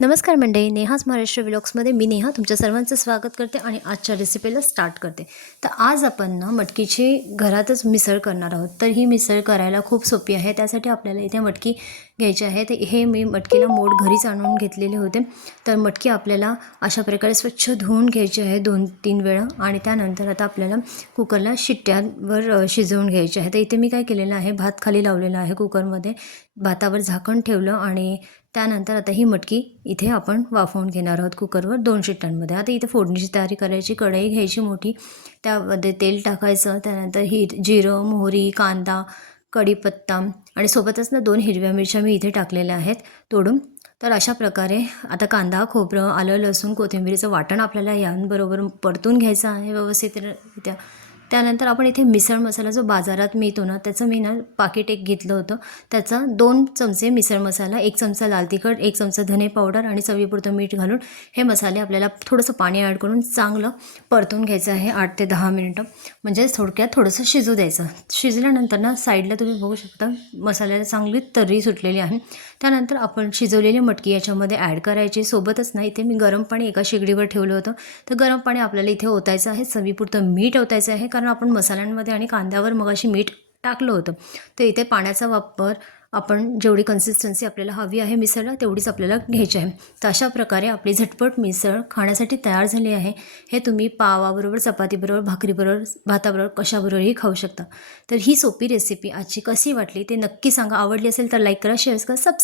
नमस्कार मंडळी, नेहाच महाराष्ट्र व्लॉग्समध्ये मी नेहा तुमच्या सर्वांचं स्वागत करते आणि आजच्या रेसिपीला स्टार्ट करते. तर आज आपण ना मटकीची घरातच मिसळ करणार आहोत. तर ही मिसळ करायला खूप सोपी आहे. त्यासाठी आपल्याला इथे मटकी घ्यायची आहे. तर हे मी मटकीला मोड घरीच आणून घेतलेले होते. तर मटकी आपल्याला अशा प्रकारे स्वच्छ धुवून घ्यायची आहे 2-3 वेळा आणि त्यानंतर आता आपल्याला कुकरला शिट्ट्यांवर शिजवून घ्यायची आहे. तर इथे मी काय केलेलं आहे, भात खाली लावलेला आहे कुकरमध्ये, भातावर झाकण ठेवलं आणि त्यानंतर आता ही मटकी इथे आपण वाफवून घेणार आहोत कुकरवर 2 शिट्ट्यांमध्ये. आता इथे फोडणीची तयारी करायची. कढई घ्यायची मोठी, त्यामध्ये तेल टाकायचं. त्यानंतर जिरं, मोहरी, कांदा, कढीपत्ता आणि सोबतच ना 2 हिरव्या मिरच्या मी इथे टाकलेल्या आहेत तोडून. तर अशा प्रकारे आता कांदा, खोबरं, आलं, लसूण, कोथिंबीरीचं वाटण आपल्याला यांबरोबर परतून घ्यायचं आहे व्यवस्थितरित्या. त्यानंतर आपण इथे मिसळ मसाला जो बाजारात मिळतो ना, त्याचं मी ना पाकीट एक घेतलं होतं. त्याचा 2 चमचे मिसळ मसाला, 1 चमचा लाल तिखट, 1 चमचा धने पावडर आणि चवीपुरतं मीठ घालून हे मसाले आपल्याला थोडंसं पाणी ॲड करून चांगलं परतून घ्यायचं आहे 8 ते 10 मिनिटं. म्हणजे थोडक्यात थोडंसं शिजू द्यायचं. शिजल्यानंतर ना साईडला तुम्ही बघू शकता मसाल्याला चांगली तर्री सुटलेली आहे. त्यानंतर आपण शिजवलेली मटकी याच्यामध्ये ॲड करायची. सोबतच ना इथे मी गरम पाणी एका शेगडीवर ठेवलं होतं. तर गरम पाणी आपल्याला इथे ओतायचं आहे. चवीपुरतं मीठ ओतायचं आहे, कारण आपण मसाल्यांमध्ये आणि कांद्यावर मगाशी मीठ टाकलं होतं. तर इथे पाण्याचा वापर आपण जेवढी कन्सिस्टन्सी आपल्याला हवी आहे मिसळला तेवढीच आपल्याला घ्यायची आहे. तर अशा प्रकारे आपली झटपट मिसळ खाण्यासाठी तयार झाली आहे. हे तुम्ही पावाबरोबर, चपातीबरोबर, भाकरीबरोबर, भाताबरोबर कशाबरोबरही खाऊ शकता. तर ही सोपी रेसिपी आजची कशी वाटली ते नक्की सांगा. आवडली असेल तर लाईक करा, शेअर करा, सबस्क्राईब